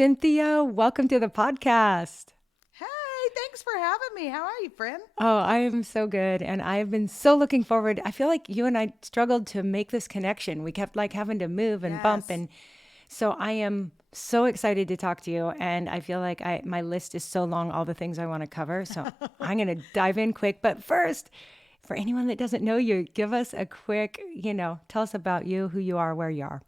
Cynthia. Welcome to the podcast. Hey, thanks for having me. How are you, friend? Oh, I am so good. And I have been so looking forward. I feel like you and I struggled to make this connection. We kept like having to move and bump. Yes. And so I am so excited to talk to you. And I feel like my list is so long, all the things I want to cover. So I'm going to dive in quick. But first, for anyone that doesn't know you, give us a quick, tell us about you, who you are, where you are.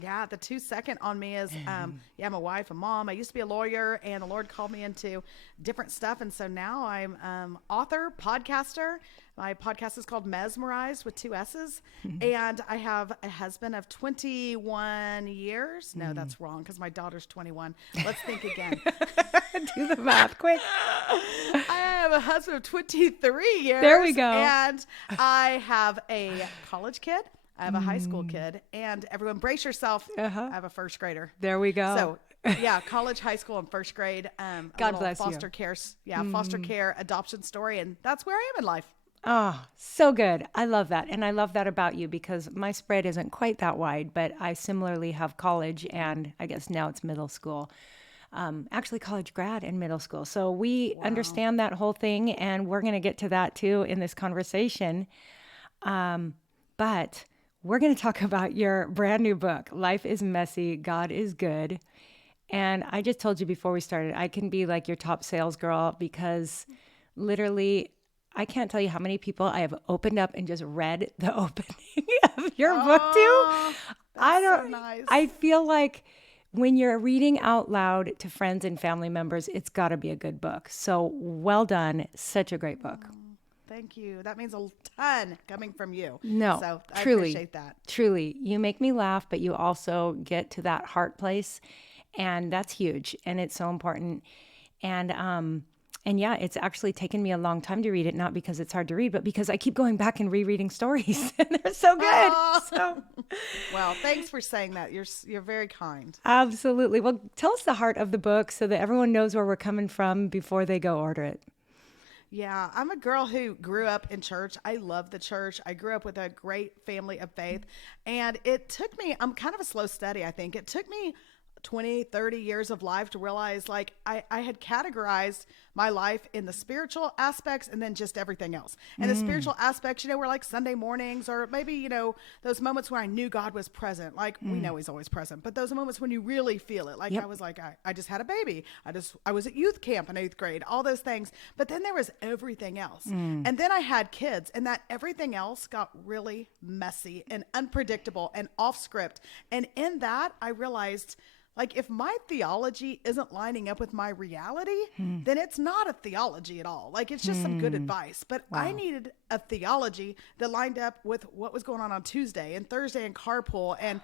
Yeah, the 2 second on me is, I'm a wife, a mom. I used to be a lawyer, and the Lord called me into different stuff, and so now I'm author, podcaster. My podcast is called Mesmerized with two S's, and I have a husband of 21 years. No, that's wrong because my daughter's 21. Let's think again. Do the math quick. I have a husband of 23 years. There we go. And I have a college kid. I have a high school kid, and everyone brace yourself. I have a first grader. There we go. So, yeah, college, high school, and first grade. God bless foster you. care, foster care adoption story, and that's where I am in life. Oh, so good. I love that. And I love that about you because my spread isn't quite that wide, but I similarly have college and I guess now it's middle school. Actually, college grad and middle school. So we understand that whole thing, and we're going to get to that too in this conversation. But we're going to talk about your brand new book, Life is Messy, God is Good. And I just told you before we started, I can be like your top sales girl because literally I can't tell you how many people I have opened up and just read the opening of your book to. I don't, so nice. I feel like when you're reading out loud to friends and family members, it's got to be a good book. So well done. Such a great book. Thank you. That means a ton coming from you. No, So I truly, appreciate that. truly. You make me laugh, but you also get to that heart place. And that's huge. And it's so important. And yeah, it's actually taken me a long time to read it, not because it's hard to read, but because I keep going back and rereading stories and they're so good. Aw. So Well, thanks for saying that. You're very kind. absolutely. Well, tell us the heart of the book so that everyone knows where we're coming from before they go order it. Yeah, I'm a girl who grew up in church. I love the church. I grew up with a great family of faith. And it took me, I'm kind of a slow study, I think. It took me 20, 30 years of life to realize like I had categorized my life in the spiritual aspects and then just everything else. And the spiritual aspects, were like Sunday mornings or maybe, those moments where I knew God was present. Like we know he's always present, but those moments when you really feel it. Like Yep. I was like, I just had a baby. I was at youth camp in 8th grade, all those things. But then there was everything else. And then I had kids and that everything else got really messy and unpredictable and off script. And in that I realized like if my theology isn't lining up with my reality, then it's not a theology at all. Like it's just some good advice. But I needed a theology that lined up with what was going on Tuesday and Thursday in carpool and,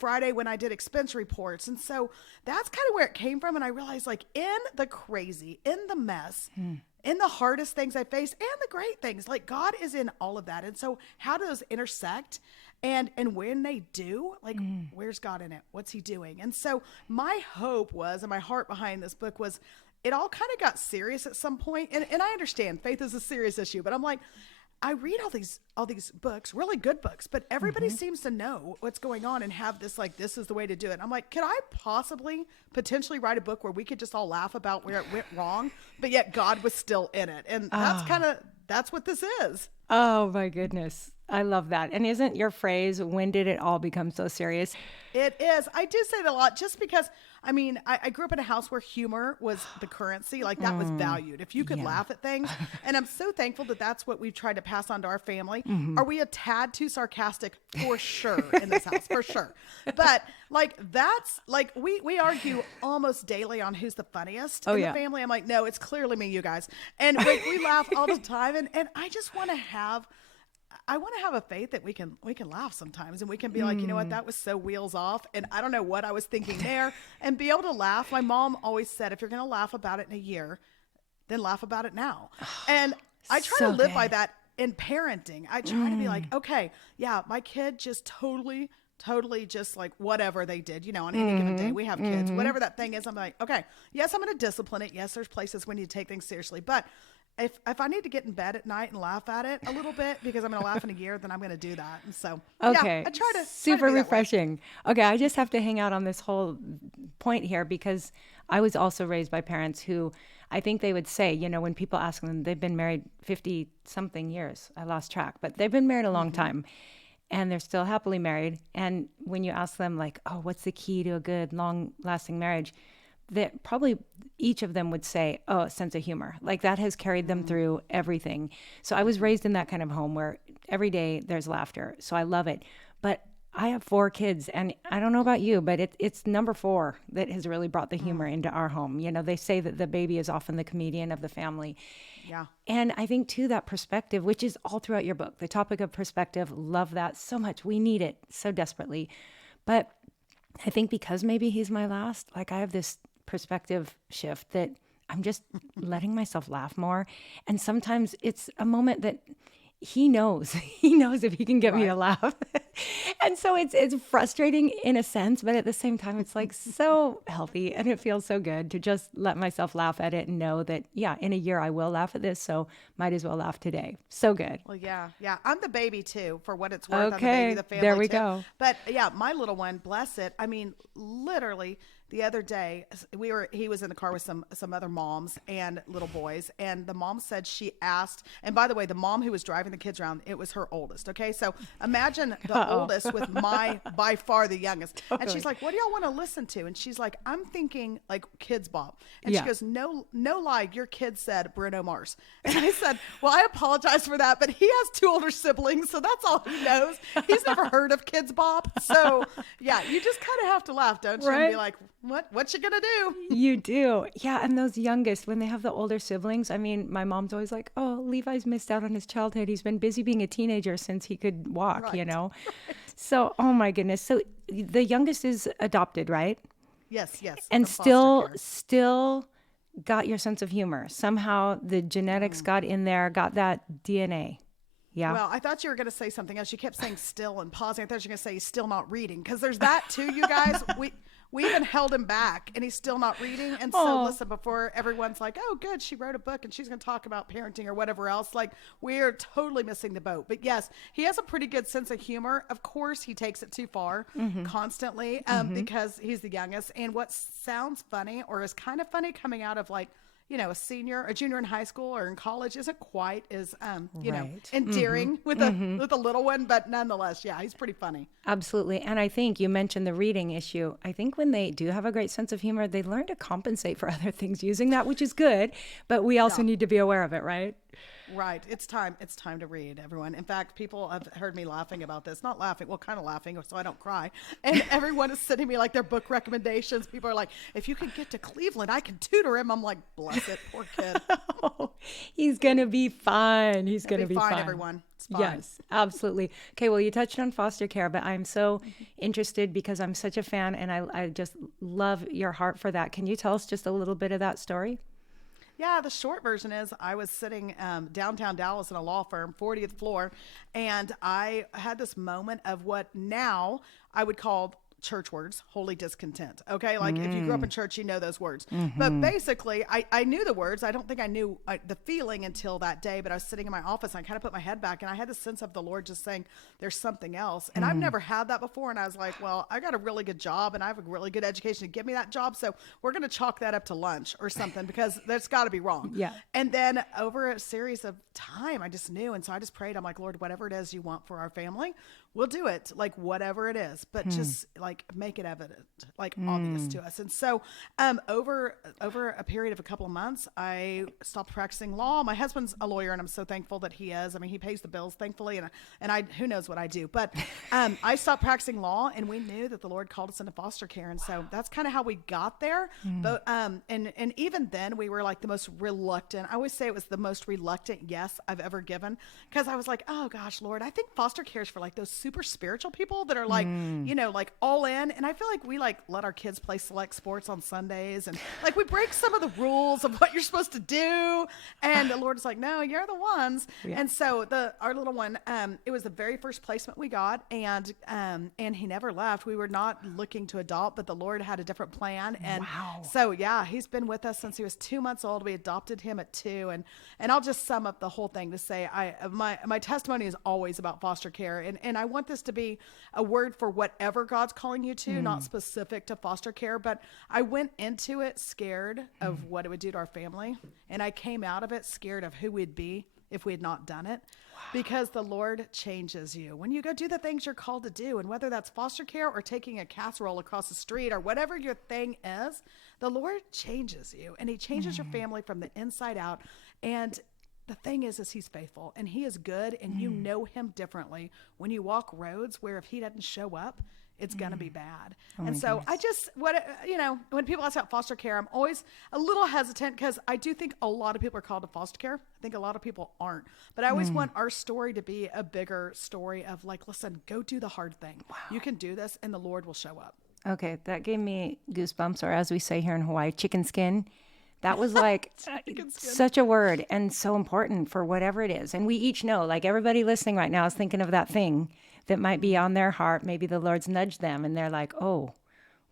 Friday when I did expense reports. And so that's kind of where it came from. And I realized like in the crazy, in the mess, in the hardest things I faced and the great things, like God is in all of that. And so how do those intersect? And when they do, like, where's God in it? What's he doing? And so my hope was, and my heart behind this book was, it all kind of got serious at some point. And I understand faith is a serious issue, but I'm like, I read all these books, really good books, but everybody seems to know what's going on and have this, like, this is the way to do it. I'm like, could I potentially write a book where we could just all laugh about where it went wrong, but yet God was still in it? And that's what this is. Oh my goodness. I love that. And isn't your phrase, when did it all become so serious? It is. I do say that a lot just because, I grew up in a house where humor was the currency. Like that was valued. If you could laugh at things. And I'm so thankful that that's what we've tried to pass on to our family. Are we a tad too sarcastic? For sure in this house, for sure. But like, that's like, we argue almost daily on who's the funniest in the family. I'm like, no, it's clearly me, you guys. And we laugh all the time. And I just want to have a faith that we can laugh sometimes and we can be like, you know what, that was so wheels off. And I don't know what I was thinking there and be able to laugh. My mom always said, if you're going to laugh about it in a year, then laugh about it now. And I try to live by that in parenting. I try to be like, okay, yeah, my kid just totally just like whatever they did, on any given day. We have kids, whatever that thing is. I'm like, okay, yes, I'm going to discipline it. Yes, there's places we need to take things seriously, but if I need to get in bed at night and laugh at it a little bit because I'm going to laugh in a year, then I'm going to do that. And so, Okay. yeah, I try to super be that way. refreshing. Okay. I just have to hang out on this whole point here because I was also raised by parents who I think they would say, when people ask them, they've been married 50 something years. I lost track, but they've been married a long time and they're still happily married. And when you ask them like, oh, what's the key to a good long lasting marriage? That probably each of them would say, oh, a sense of humor. Like that has carried them through everything. So I was raised in that kind of home where every day there's laughter. So I love it. But I have 4 kids, and I don't know about you, but it's number 4 that has really brought the humor into our home. They say that the baby is often the comedian of the family. Yeah. And I think too, that perspective, which is all throughout your book, the topic of perspective, love that so much. We need it so desperately. But I think because maybe he's my last, like I have this perspective shift that I'm just letting myself laugh more. And sometimes it's a moment that he knows if he can get me to laugh. And so it's frustrating in a sense, but at the same time, it's like so healthy and it feels so good to just let myself laugh at it and know that, yeah, in a year I will laugh at this. So might as well laugh today. So good. Well, yeah. I'm the baby too, for what it's worth. Okay, I'm the baby, the family there we too. go. But yeah, my little one, bless it. I mean, literally the other day he was in the car with some other moms and little boys, and the mom said she asked, and by the way, the mom who was driving the kids around, it was her oldest. Okay, so imagine the oldest with my by far the youngest. And she's like, what do y'all want to listen to? And she's like, I'm thinking like Kids Bop. And she goes, no lie, your kid said Bruno Mars. And I said, well, I apologize for that, but he has 2 older siblings, so that's all he knows. He's never heard of Kids Bop. So yeah, you just kind of have to laugh, don't you? Right? And be like, what you gonna do? You do. Yeah. And those youngest, when they have the older siblings, I mean, my mom's always like, oh, Levi's missed out on his childhood. He's been busy being a teenager since he could walk, Right. So, oh my goodness. So the youngest is adopted, right? Yes. And from foster care. still got your sense of humor. Somehow the genetics got in there, got that DNA. Yeah. Well, I thought you were going to say something else. You kept saying still and pausing. I thought you were going to say he's still not reading, because there's that too, you guys. We even held him back, and he's still not reading. And so, listen, before everyone's like, oh, good, she wrote a book and she's going to talk about parenting or whatever else, like, we're totally missing the boat. But yes, he has a pretty good sense of humor. Of course, he takes it too far constantly because he's the youngest. And what sounds funny or is kind of funny coming out of like, a junior in high school or in college isn't quite as, endearing with a little one, but nonetheless, yeah, he's pretty funny. Absolutely. And I think you mentioned the reading issue. I think when they do have a great sense of humor, they learn to compensate for other things using that, which is good, but we also need to be aware of it, right? Right. It's time to read, everyone. In fact, people have heard me laughing about this. Not laughing, well, kind of laughing, so I don't cry. And everyone is sending me like their book recommendations. People are like, if you can get to Cleveland, I can tutor him. I'm like, bless it, poor kid. Oh, he's going to be fine. He's going to be fine. Everyone. It's fine. Yes, absolutely. Okay, well, you touched on foster care, but I'm so interested because I'm such a fan and I just love your heart for that. Can you tell us just a little bit of that story? Yeah, the short version is I was sitting downtown Dallas in a law firm, 40th floor, and I had this moment of what now I would call church words, holy discontent. Okay. Like if you grew up in church, you know those words, but basically I knew the words. I don't think I knew the feeling until that day, but I was sitting in my office and I kind of put my head back and I had the sense of the Lord just saying, there's something else. And I've never had that before. And I was like, well, I got a really good job and I have a really good education to give me that job. So we're going to chalk that up to lunch or something because that's got to be wrong. Yeah. And then over a series of time, I just knew. And so I just prayed. I'm like, Lord, whatever it is you want for our family, we'll do it. Like whatever it is, but just like make it evident, like obvious to us. And so over a period of a couple of months, I stopped practicing law. My husband's a lawyer and I'm so thankful that he is. I mean, he pays the bills, thankfully. And I who knows what I do, but I stopped practicing law and we knew that the Lord called us into foster care. And so that's kind of how we got there. But, and even then we were like the most reluctant. I always say it was the most reluctant yes I've ever given, because I was like, oh gosh, Lord, I think foster care is for like those super spiritual people that are like, like all in. And I feel like we like let our kids play select sports on Sundays and like we break some of the rules of what you're supposed to do. And the Lord is like, no, you're the ones. Yeah. And so our little one, it was the very first placement we got, and he never left. We were not looking to adopt, but the Lord had a different plan. And so yeah, he's been with us since he was 2 months old. We adopted him at 2, and I'll just sum up the whole thing to say my testimony is always about foster care, and I want want this to be a word for whatever God's calling you to, not specific to foster care. But I went into it scared of what it would do to our family. And I came out of it scared of who we'd be if we had not done it. Because the Lord changes you when you go do the things you're called to do. And whether that's foster care or taking a casserole across the street or whatever your thing is, the Lord changes you, and he changes your family from the inside out. And the thing is he's faithful and he is good, and you know him differently when you walk roads where if he doesn't show up, it's going to be bad. And so I just, when people ask about foster care, I'm always a little hesitant because I do think a lot of people are called to foster care. I think a lot of people aren't, but I always want our story to be a bigger story of like, listen, go do the hard thing. Wow. You can do this and the Lord will show up. Okay. That gave me goosebumps, or as we say here in Hawaii, chicken skin. That was like such a word and so important for whatever it is. And we each know, like everybody listening right now is thinking of that thing that might be on their heart. Maybe the Lord's nudged them and they're like, oh,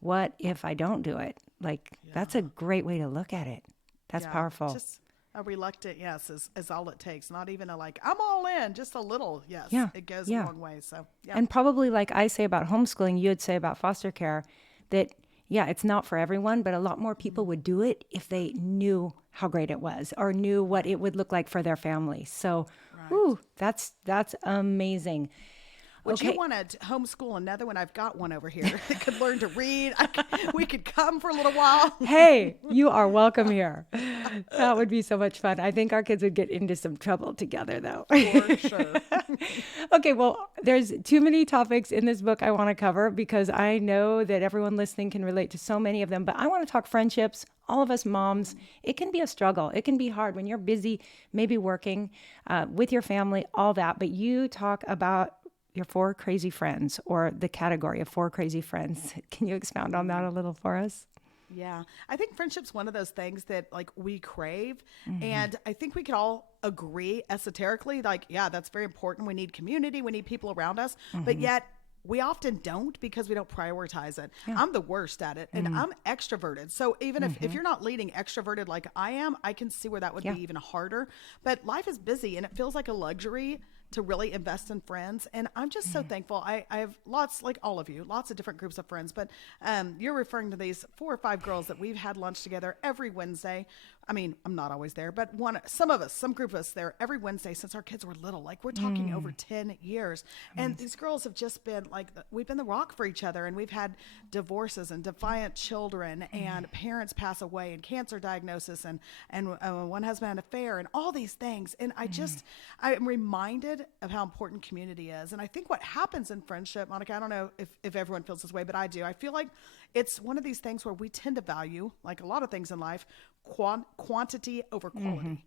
what if I don't do it? Like, that's a great way to look at it. That's powerful. Just a reluctant yes is all it takes. Not even a like, I'm all in, just a little yes. Yeah. It goes a long way. So, yeah. And probably like I say about homeschooling, you would say about foster care that, yeah, it's not for everyone, but a lot more people would do it if they knew how great it was or knew what it would look like for their family. So, that's amazing. Would you want to homeschool another one? I've got one over here that could learn to read. We could come for a little while. Hey, you are welcome here. That would be so much fun. I think our kids would get into some trouble together, though. For sure. Okay, well, there's too many topics in this book I want to cover because I know that everyone listening can relate to so many of them. But I want to talk friendships. All of us moms, it can be a struggle. It can be hard when you're busy, maybe working with your family, all that. But you talk about your 4 crazy friends, or the category of 4 crazy friends. Can you expound on that a little for us? Yeah. I think friendship's one of those things that like we crave. And I think we could all agree esoterically, like, yeah, that's very important. We need community. We need people around us. But yet we often don't because we don't prioritize it. Yeah. I'm the worst at it, and I'm extroverted. So even if you're not leading extroverted like I am, I can see where that would be even harder. But life is busy and it feels like a luxury to really invest in friends. And I'm just so thankful. I have lots, like all of you, lots of different groups of friends, but you're referring to these 4 or 5 girls that we've had lunch together every Wednesday. I mean, I'm not always there, but some group of us there every Wednesday since our kids were little. Like we're talking over 10 years. Amazing. And these girls have just been like, we've been the rock for each other, and we've had divorces and defiant children and parents pass away and cancer diagnosis and one husband had an affair and all these things. And I'm reminded of how important community is. And I think what happens in friendship, Monica, I don't know if everyone feels this way, but I do. I feel like it's one of these things where we tend to value, like a lot of things in life, quantity over quality.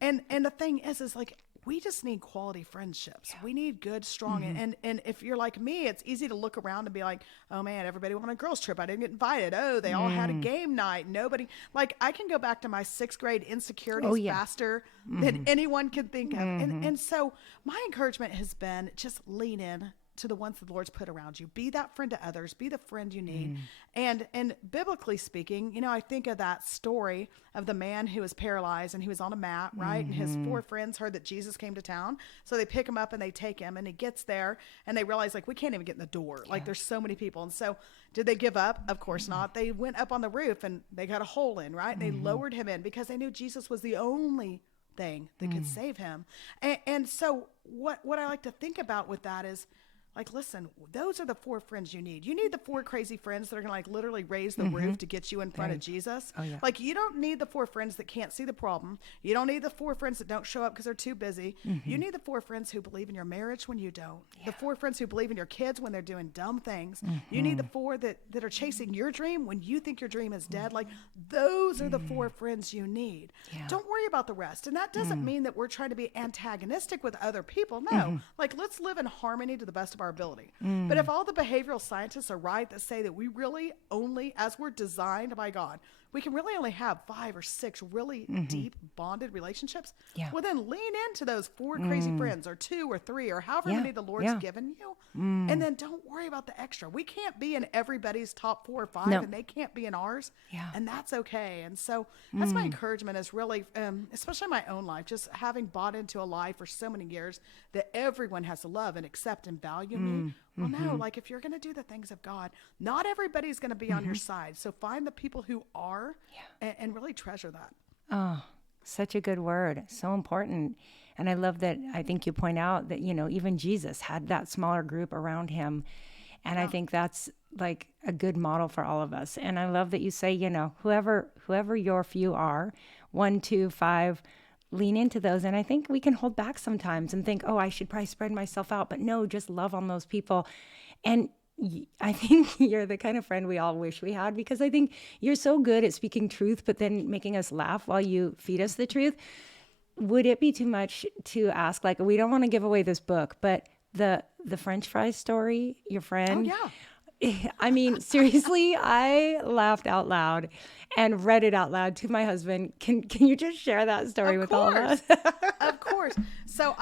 And the thing is like, we just need quality friendships. Yeah. We need good, strong, and if you're like me, it's easy to look around and be like, oh man, everybody went on a girls trip. I didn't get invited. Oh, they all had a game night. Nobody, like I can go back to my 6th grade insecurities faster than anyone can think of. And so my encouragement has been just lean in to the ones that the Lord's put around you. Be that friend to others. Be the friend you need. And biblically speaking, I think of that story of the man who was paralyzed and he was on a mat, right? And his 4 friends heard that Jesus came to town. So they pick him up and they take him, and he gets there and they realize like, we can't even get in the door. Like there's so many people. And so did they give up? Of course not. They went up on the roof and they got a hole in, right? And they lowered him in because they knew Jesus was the only thing that could save him. And so what I like to think about with that is, like, listen, those are the 4 friends you need. You need the 4 crazy friends that are going to like literally raise the roof to get you in front of Jesus. Oh, yeah. Like, you don't need the 4 friends that can't see the problem. You don't need the 4 friends that don't show up because they're too busy. You need the 4 friends who believe in your marriage when you don't. Yeah. The 4 friends who believe in your kids when they're doing dumb things. You need the 4 that are chasing your dream when you think your dream is dead. Like, those are the 4 friends you need. Yeah. Don't worry about the rest. And that doesn't mean that we're trying to be antagonistic with other people. No. Like, let's live in harmony to the best of our ability. But if all the behavioral scientists are right that say that we really only, as we're designed by God, we can really only have 5 or 6 really deep bonded relationships. Yeah. Well, then lean into those 4 crazy friends, or 2 or 3, or however many the Lord's given you. And then don't worry about the extra. We can't be in everybody's top 4 or 5, and they can't be in ours. Yeah. And that's okay. And so that's my encouragement, is really, especially in my own life, just having bought into a lie for so many years that everyone has to love and accept and value you mean? Well, no, like if you're going to do the things of God, not everybody's going to be on your side. So find the people who are and really treasure that. Oh, such a good word. So important. And I love that. I think you point out that, even Jesus had that smaller group around him. And I think that's like a good model for all of us. And I love that you say, whoever your few are, 1, 2, 5, lean into those. And I think we can hold back sometimes and think, oh, I should probably spread myself out. But no, just love on those people. And I think you're the kind of friend we all wish we had, because I think you're so good at speaking truth, but then making us laugh while you feed us the truth. Would it be too much to ask, like, we don't want to give away this book, but the French fries story, your friend? Oh, yeah. I mean, seriously, I laughed out loud and read it out loud to my husband. Can you just share that story with all of us? Of course. So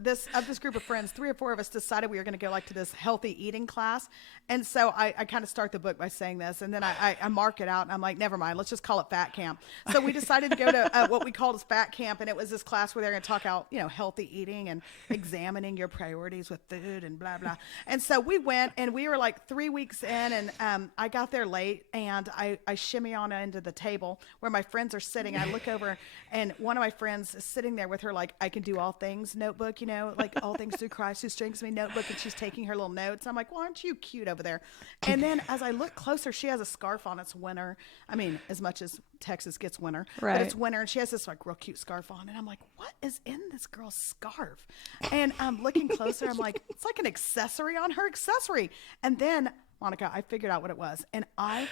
this group of friends, 3 or 4 of us decided we were going to go like to this healthy eating class. And so I kind of start the book by saying this, and then I mark it out, and I'm like, never mind, let's just call it Fat Camp. So we decided to go to what we called as Fat Camp, and it was this class where they're going to talk out, healthy eating and examining your priorities with food and blah, blah. And so we went, and we were like 3 weeks in, and I got there late, and I shimmy on into the table where my friends are sitting. I look over, and one of my friends is sitting there with her, like, I can do all things notebook, like all things through Christ who strengthens me notebook, and she's taking her little notes. I'm like, well, aren't you cute over there? And then as I look closer, she has a scarf on. It's winter. I mean, as much as Texas gets winter, right. But it's winter, and she has this like real cute scarf on. And I'm like, what is in this girl's scarf? And I'm looking closer. I'm like, it's like an accessory on her accessory. And then, Monica, I figured out what it was. And I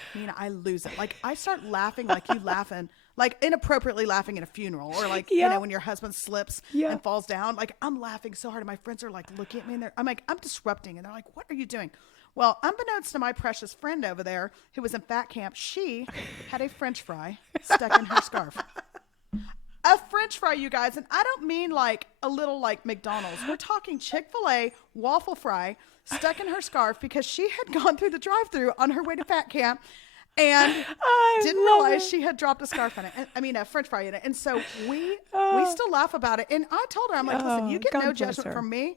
lose it. Like, I start laughing like you laughing, like inappropriately laughing at a funeral, or like, when your husband slips and falls down. Like, I'm laughing so hard, and my friends are like looking at me, and I'm like, I'm disrupting. And they're like, what are you doing? Well, unbeknownst to my precious friend over there who was in Fat Camp, she had a French fry stuck in her scarf. A French fry, you guys. And I don't mean like a little like McDonald's. We're talking Chick-fil-A waffle fry stuck in her scarf because she had gone through the drive-thru on her way to Fat Camp and didn't realize she had dropped a scarf in it. A French fry in it. And so we still laugh about it. And I told her, I'm like, listen, you get no judgment from me,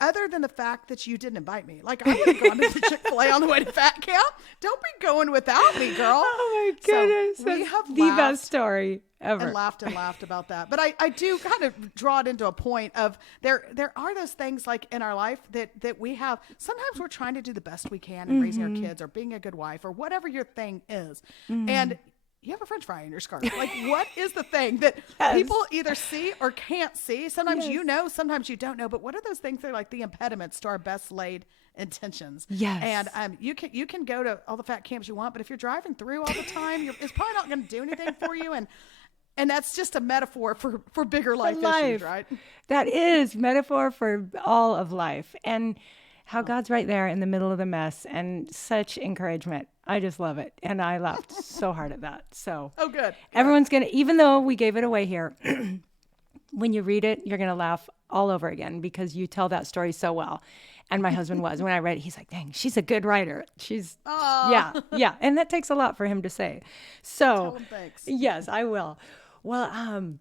other than the fact that you didn't invite me. Like, I would have gone to the Chick-fil-A on the way to Fat Camp. Don't be going without me, girl. Oh, my goodness. So we have the best story ever. And laughed about that. But I do kind of draw it into a point of there are those things like in our life that we have. Sometimes we're trying to do the best we can in raising our kids or being a good wife or whatever your thing is. And you have a French fry in your scarf. Like, what is the thing that people either see or can't see? Sometimes you know, sometimes you don't know. But what are those things that are like the impediments to our best laid intentions? Yes. And you can go to all the Fat Camps you want, but if you're driving through all the time, it's probably not going to do anything for you. And that's just a metaphor for bigger life issues, right? That is metaphor for all of life. And how God's right there in the middle of the mess, and such encouragement. I just love it. And I laughed so hard at that. So good. Everyone's going to, even though we gave it away here, when you read it, you're going to laugh all over again because you tell that story so well. And my husband was. When I read it, he's like, dang, she's a good writer. Yeah. And that takes a lot for him to say. So tell him thanks. Yes, I will. Well,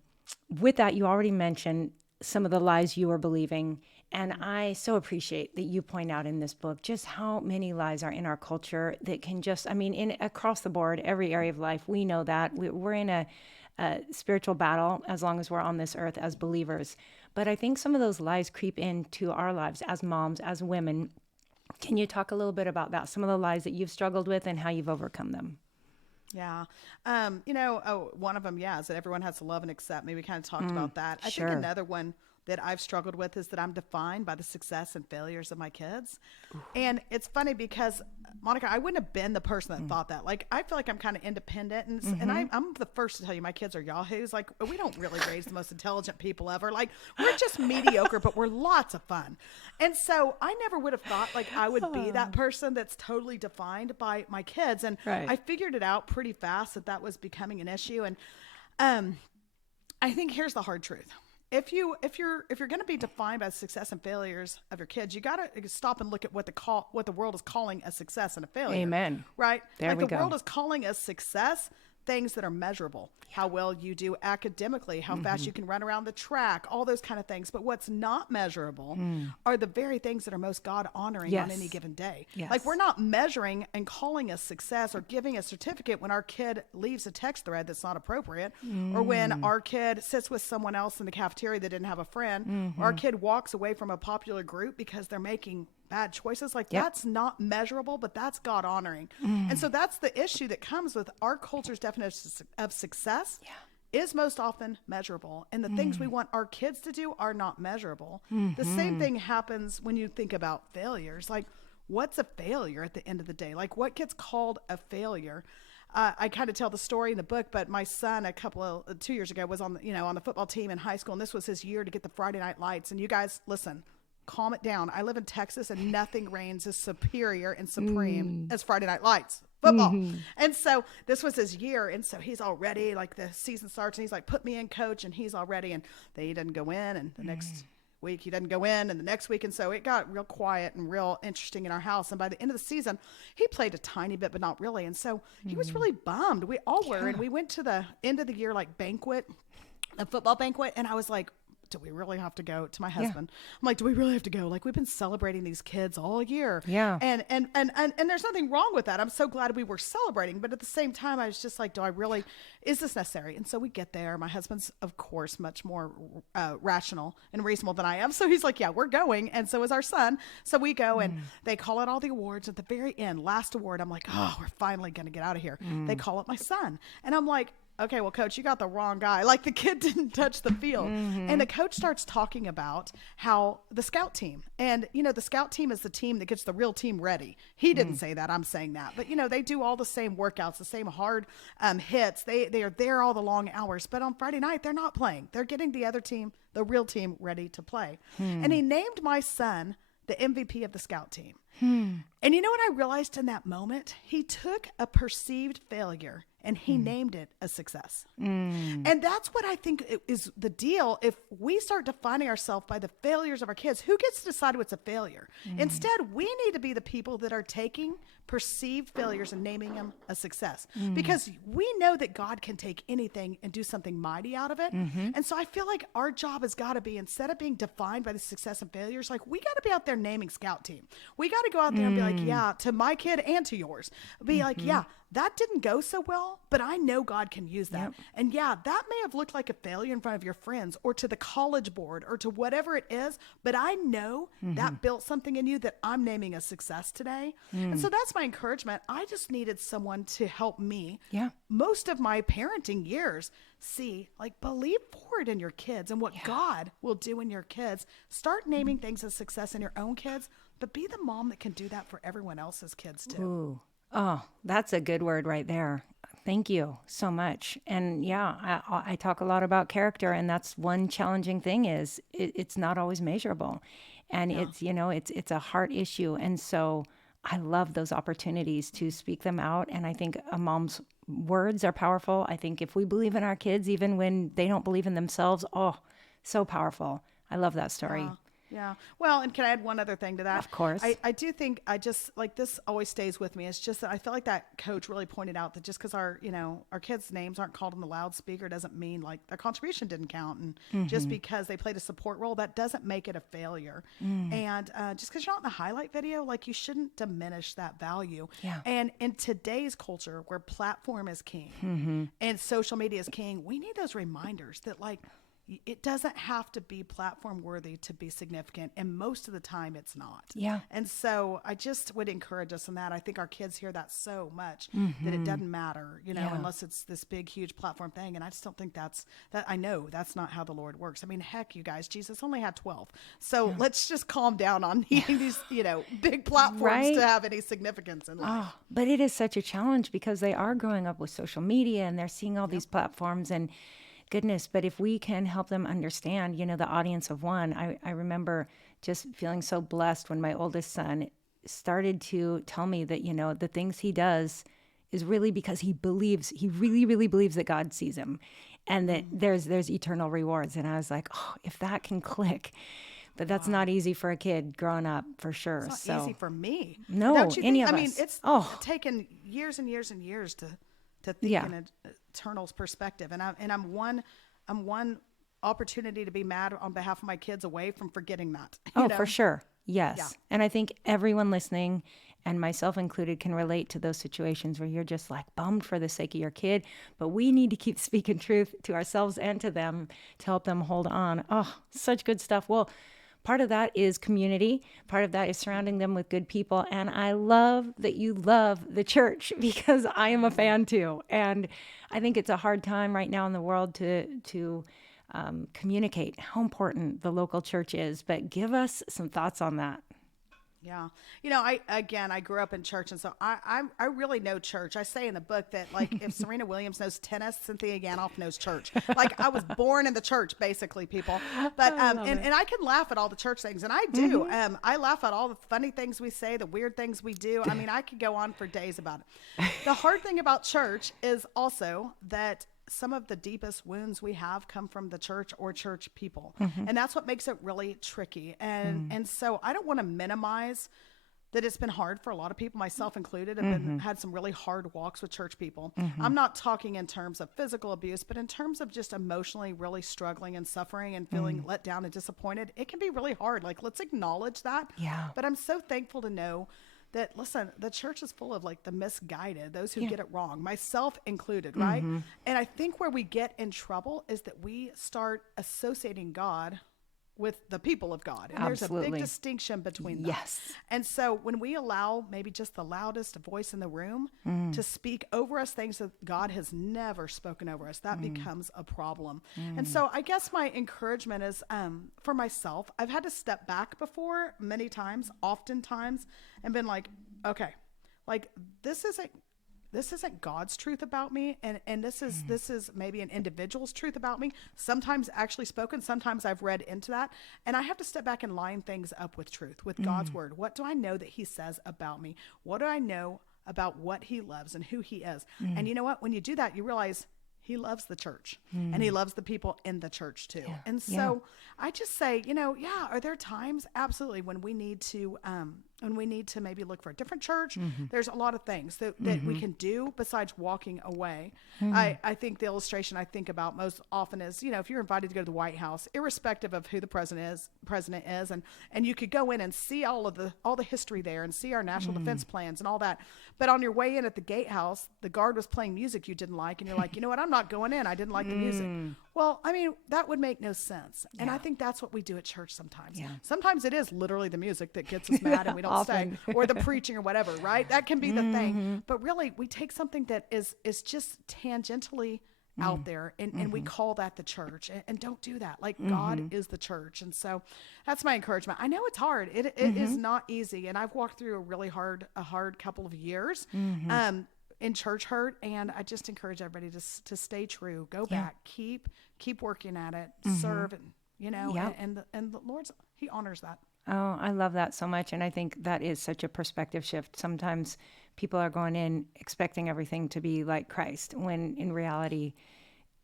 with that, you already mentioned some of the lies you were believing. And I so appreciate that you point out in this book just how many lies are in our culture that can just, in across the board, every area of life, we know that. We're in a spiritual battle as long as we're on this earth as believers. But I think some of those lies creep into our lives as moms, as women. Can you talk a little bit about that? Some of the lies that you've struggled with and how you've overcome them? Yeah. One of them, is that everyone has to love and accept me. We kind of talked about that. I think another one that I've struggled with is that I'm defined by the success and failures of my kids. Ooh. And it's funny because, Monica, I wouldn't have been the person that thought that. Like, I feel like I'm kind of independent. And I'm the first to tell you my kids are yahoos. Like, we don't really raise the most intelligent people ever. Like, we're just mediocre, but we're lots of fun. And so I never would have thought, like, I would be that person that's totally defined by my kids. And I figured it out pretty fast that was becoming an issue. And I think here's the hard truth. If you're going to be defined by the success and failures of your kids, you got to stop and look at what the world is calling a success and a failure. Amen. Right? There we go. The world is calling us success. things that are measurable, how well you do academically, how fast you can run around the track, all those kind of things. But what's not measurable are the very things that are most God honoring on any given day. Yes. Like, we're not measuring and calling a success or giving a certificate when our kid leaves a text thread that's not appropriate, or when our kid sits with someone else in the cafeteria that didn't have a friend, or our kid walks away from a popular group because they're making bad choices. Like, that's not measurable, but that's God honoring. And so that's the issue that comes with our culture's definition of success. Is most often measurable, and the things we want our kids to do are not measurable. The same thing happens when you think about failures. Like, what's a failure at the end of the day? Like, what gets called a failure? I kind of tell the story in the book, but my son 2 years ago was on the football team in high school, and this was his year to get the Friday night lights. And you guys, listen, calm it down. I live in Texas, and nothing reigns as superior and supreme as Friday night lights. Football. And so this was his year. And so he's all ready. Like, the season starts, and he's like, put me in, coach. And he's all ready. And then he doesn't go in. And the next week he doesn't go in. And the next week. And so it got real quiet and real interesting in our house. And by the end of the season, he played a tiny bit, but not really. And so he was really bummed. We all were. And we went to the end of the year, like, banquet, a football banquet. And I was like, do we really have to go? To my husband, I'm like, do we really have to go? Like, we've been celebrating these kids all year. And there's nothing wrong with that. I'm so glad we were celebrating, but at the same time, I was just like, is this necessary? And so we get there. My husband's, of course, much more rational and reasonable than I am. So he's like, yeah, we're going. And so is our son. So we go, and they call out all the awards at the very end. Last award, I'm like, oh, we're finally going to get out of here. They call up my son. And I'm like, okay, well, coach, you got the wrong guy. Like, the kid didn't touch the field. And the coach starts talking about how the scout team, and, the scout team is the team that gets the real team ready. He didn't say that. I'm saying that. But, they do all the same workouts, the same hard hits. They are there all the long hours. But on Friday night, they're not playing. They're getting the other team, the real team, ready to play. And he named my son the MVP of the scout team. And you know what I realized in that moment? He took a perceived failure and he named it a success. And that's what I think is the deal. If we start defining ourselves by the failures of our kids, who gets to decide what's a failure? Instead, we need to be the people that are taking perceived failures and naming them a success, because we know that God can take anything and do something mighty out of it. And so I feel like our job has got to be, instead of being defined by the success and failures, like, we got to be out there naming scout team. We got to go out there and be like, yeah, to my kid and to yours, be like, yeah, that didn't go so well, but I know God can use that. And yeah, that may have looked like a failure in front of your friends or to the college board or to whatever it is, but I know that built something in you that I'm naming a success today. And so that's my encouragement. I just needed someone to help me. Most of my parenting years, see, like, believe forward in your kids and what God will do in your kids. Start naming things as success in your own kids, but be the mom that can do that for everyone else's kids too. Ooh. Oh, that's a good word right there. Thank you so much. And I talk a lot about character, and that's one challenging thing is it's not always measurable, and it's a heart issue. And so I love those opportunities to speak them out. And I think a mom's words are powerful. I think if we believe in our kids, even when they don't believe in themselves, so powerful. I love that story. Yeah. Well, and can I add one other thing to that? Of course. I do think this always stays with me. It's just that I feel like that coach really pointed out that just because our kids' names aren't called on the loudspeaker doesn't mean like their contribution didn't count. And just because they played a support role, that doesn't make it a failure. And just because you're not in the highlight video, like, you shouldn't diminish that value. And in today's culture where platform is king and social media is king, we need those reminders that, like, it doesn't have to be platform worthy to be significant. And most of the time it's not. And so I just would encourage us in that. I think our kids hear that so much that it doesn't matter, unless it's this big, huge platform thing. And I just don't think I know that's not how the Lord works. I mean, heck, you guys, Jesus only had 12. So let's just calm down on needing these, big platforms to have any significance in life. But it is such a challenge because they are growing up with social media and they're seeing all these platforms and goodness, but if we can help them understand, the audience of one, I remember just feeling so blessed when my oldest son started to tell me that, the things he does is really because he really, really believes that God sees him and that there's eternal rewards. And I was like, if that can click. But that's not easy for a kid growing up, for sure. It's not easy for me. No, Don't you any think? of I mean, us. it's taken years and years and years to to think Yeah. in an eternal perspective. And I'm one opportunity to be mad on behalf of my kids away from forgetting that. Oh, for sure. Yes. Yeah. And I think everyone listening, and myself included, can relate to those situations where you're just like bummed for the sake of your kid. But we need to keep speaking truth to ourselves and to them to help them hold on. Oh, such good stuff. Well, part of that is community. Part of that is surrounding them with good people. And I love that you love the church because I am a fan too. And I think it's a hard time right now in the world to communicate how important the local church is. But give us some thoughts on that. Yeah. I grew up in church, and so I really know church. I say in the book that, like, if Serena Williams knows tennis, Cynthia Ganoff knows church. Like, I was born in the church, basically, people. But and I can laugh at all the church things, and I do. I laugh at all the funny things we say, the weird things we do. I mean, I could go on for days about it. The hard thing about church is also that some of the deepest wounds we have come from the church or church people. And that's what makes it really tricky. And so I don't want to minimize that it's been hard for a lot of people, myself included, have had some really hard walks with church people. I'm not talking in terms of physical abuse, but in terms of just emotionally really struggling and suffering and feeling let down and disappointed. It can be really hard. Like, let's acknowledge that. Yeah. But I'm so thankful to know that, listen, the church is full of, like, the misguided, those who get it wrong, myself included, right? And I think where we get in trouble is that we start associating God with the people of God. And there's a big distinction between them. Yes. And so when we allow maybe just the loudest voice in the room to speak over us things that God has never spoken over us, that becomes a problem. And so I guess my encouragement is for myself, I've had to step back before many times, oftentimes, and been like, okay, like, this isn't God's truth about me, and this is maybe an individual's truth about me, sometimes actually spoken, sometimes I've read into that, and I have to step back and line things up with truth, with God's word. What do I know that he says about me? What do I know about what he loves and who he is? And you know what? When you do that, you realize he loves the church and he loves the people in the church too. And so I just say, are there times? Absolutely. When we need to maybe look for a different church. There's a lot of things that we can do besides walking away. I think the illustration I think about most often is, if you're invited to go to the White House, irrespective of who the president is, and you could go in and see all the history there and see our national defense plans and all that. But on your way in at the gatehouse, the guard was playing music you didn't like, and you're like, you know what? I'm not going in. I didn't like the music. Well, I mean, that would make no sense. And I think that's what we do at church sometimes. Sometimes it is literally the music that gets us mad and we don't stay, or the preaching or whatever, right? That can be the thing. But really, we take something that is just tangentially out there and we call that the church, and don't do that. Like, God is the church. And so that's my encouragement. I know it's hard. It is not easy. And I've walked through a hard couple of years in church hurt. And I just encourage everybody to stay true, go back, keep working at it, serve, and the Lord's, he honors that. Oh, I love that so much. And I think that is such a perspective shift. Sometimes people are going in expecting everything to be like Christ, when in reality,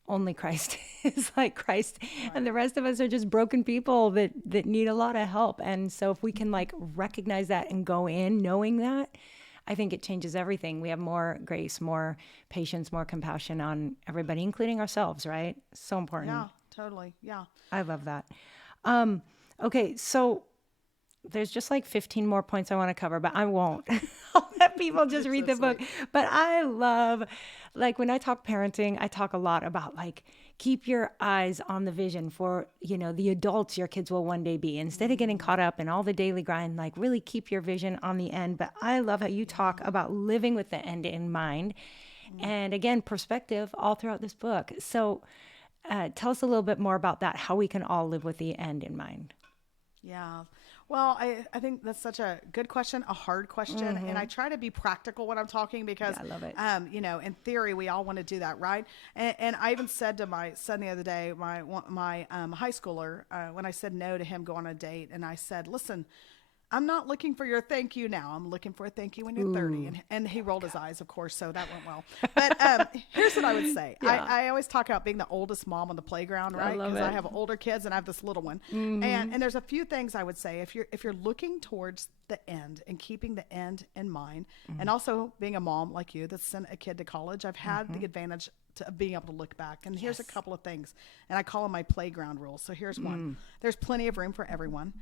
only Christ is like Christ. Right. And the rest of us are just broken people that need a lot of help. And so if we can, like, recognize that and go in knowing that, I think it changes everything. We have more grace, more patience, more compassion on everybody, including ourselves, right? So important. Yeah, totally. Yeah. I love that. Okay, so there's just like 15 more points I want to cover, but I won't. I'll let people just read the book. But I love, like, when I talk parenting, I talk a lot about, like, keep your eyes on the vision for, the adults your kids will one day be. Instead of getting caught up in all the daily grind, like, really keep your vision on the end. But I love how you talk about living with the end in mind. And again, perspective all throughout this book. So tell us a little bit more about that, how we can all live with the end in mind. Yeah. Well, I think that's such a good question, a hard question. And I try to be practical when I'm talking because, I love it. In theory, we all want to do that, right? And I even said to my son the other day, my high schooler, when I said no to him going on a date, and I said, listen, I'm not looking for your thank you now. I'm looking for a thank you when you're 30. And he rolled his eyes, of course, so that went well. But here's what I would say. Yeah. I always talk about being the oldest mom on the playground, right? Because I have older kids and I have this little one. And there's a few things I would say. If you're looking towards the end and keeping the end in mind. And also being a mom like you that's sent a kid to college, I've had the advantage of being able to look back. And here's a couple of things, and I call them my playground rules. So here's one. There's plenty of room for everyone.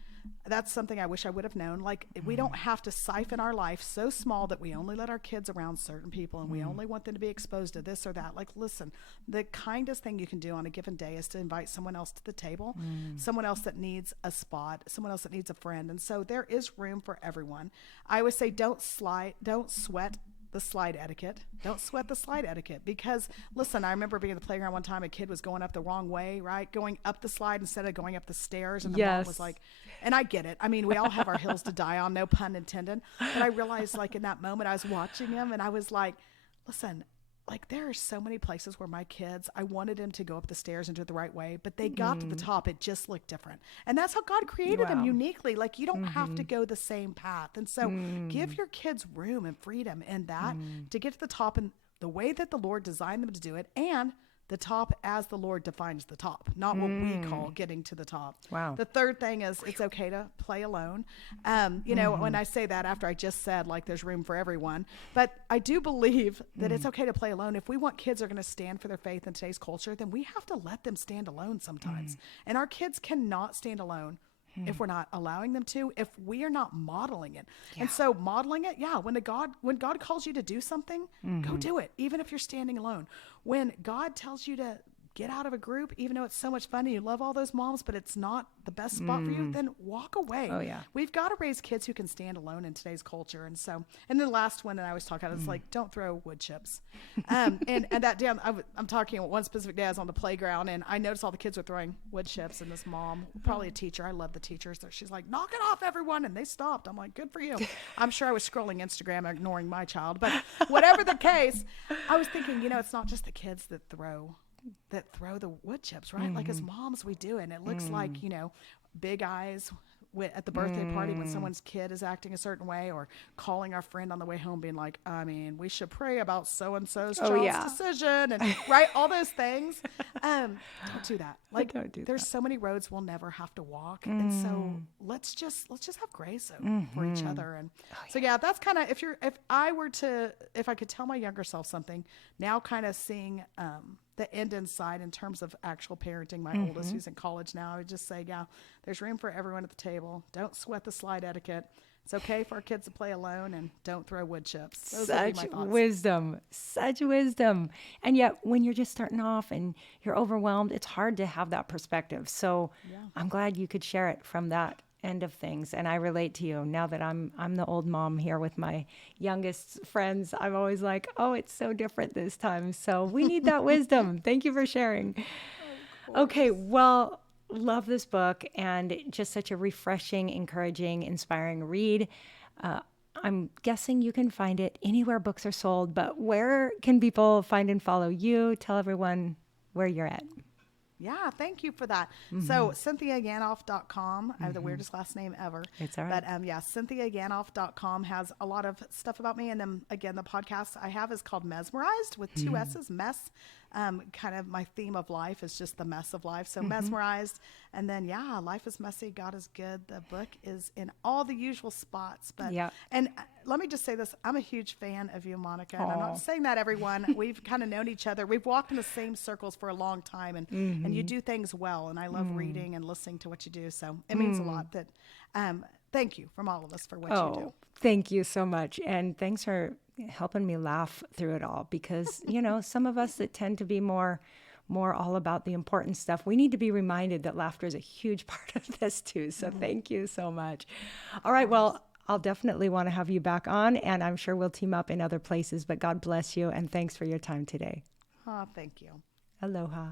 That's something I wish I would have known. Like, we don't have to siphon our life so small that we only let our kids around certain people and we only want them to be exposed to this or that. Like, listen, the kindest thing you can do on a given day is to invite someone else to the table, someone else that needs a spot, someone else that needs a friend. And so there is room for everyone. I always say, don't sweat the slide etiquette. Don't sweat the slide etiquette, because listen, I remember being at the playground one time, a kid was going up the wrong way, right? Going up the slide instead of going up the stairs. And the mom was like, and I get it. I mean, we all have our hills to die on, no pun intended. But I realized, like, in that moment I was watching him and I was like, listen, like, there are so many places where my kids, I wanted them to go up the stairs and do it the right way, but they got to the top. It just looked different. And that's how God created them uniquely. Like, you don't have to go the same path. And so give your kids room and freedom in that to get to the top in the way that the Lord designed them to do it, and the top as the Lord defines the top, not what we call getting to the top. Wow. The third thing is it's okay to play alone. You know, when I say that after I just said, like, there's room for everyone, but I do believe that it's okay to play alone. If we want kids are going to stand for their faith in today's culture, then we have to let them stand alone sometimes. And our kids cannot stand alone if we're not allowing them to, if we are not modeling it. And so modeling it, when God calls you to do something, go do it, even if you're standing alone. When God tells you to get out of a group, even though it's so much fun and you love all those moms, but it's not the best spot for you, then walk away. Oh, yeah. We've got to raise kids who can stand alone in today's culture. And so, and the last one that I was talking about is like, don't throw wood chips. And that day, I'm talking one specific day, I was on the playground and I noticed all the kids were throwing wood chips, and this mom, probably a teacher, I love the teachers, so she's like, knock it off, everyone. And they stopped. I'm like, good for you. I'm sure I was scrolling Instagram and ignoring my child, but whatever the case, I was thinking, you know, it's not just the kids that throw the wood chips, right? Like, as moms, we do. And it looks like, you know, big eyes at the birthday party when someone's kid is acting a certain way, or calling our friend on the way home being like, I mean, we should pray about so-and-so's child's decision, and right, all those things. Don't do that. Like, there's so many roads we'll never have to walk. And so let's just have grace for each other. And so, that's kind of, if I could tell my younger self something now, kind of seeing, the end in sight in terms of actual parenting, my oldest, who's in college now, I would just say, there's room for everyone at the table. Don't sweat the slide etiquette. It's okay for our kids to play alone, and don't throw wood chips. Those would be my thoughts. Such wisdom. And yet when you're just starting off and you're overwhelmed, it's hard to have that perspective. So I'm glad you could share it from that end of things. And I relate to you now that I'm the old mom here with my youngest friends. I'm always like, oh, it's so different this time. So we need that wisdom. Thank you for sharing. Okay. Well, love this book, and just such a refreshing, encouraging, inspiring read. I'm guessing you can find it anywhere books are sold, but where can people find and follow you? Tell everyone where you're at. Yeah, thank you for that. So CynthiaYanoff.com. I have the weirdest last name ever. It's all right. But CynthiaYanoff.com has a lot of stuff about me. And then again, the podcast I have is called Mesmerized with two S's, mess. Kind of my theme of life is just the mess of life. So Mesmerized. And then, Life is Messy, God is Good. The book is in all the usual spots. But and let me just say this. I'm a huge fan of you, Monica. And I'm not saying that, everyone. We've kind of known each other. We've walked in the same circles for a long time. And you do things well. And I love reading and listening to what you do. So it means a lot that thank you from all of us for what you do. Thank you so much. And thanks for helping me laugh through it all, because, you know, some of us that tend to be more all about the important stuff, we need to be reminded that laughter is a huge part of this too. So thank you so much. All right. Well, I'll definitely want to have you back on, and I'm sure we'll team up in other places, but God bless you. And thanks for your time today. Thank you. Aloha.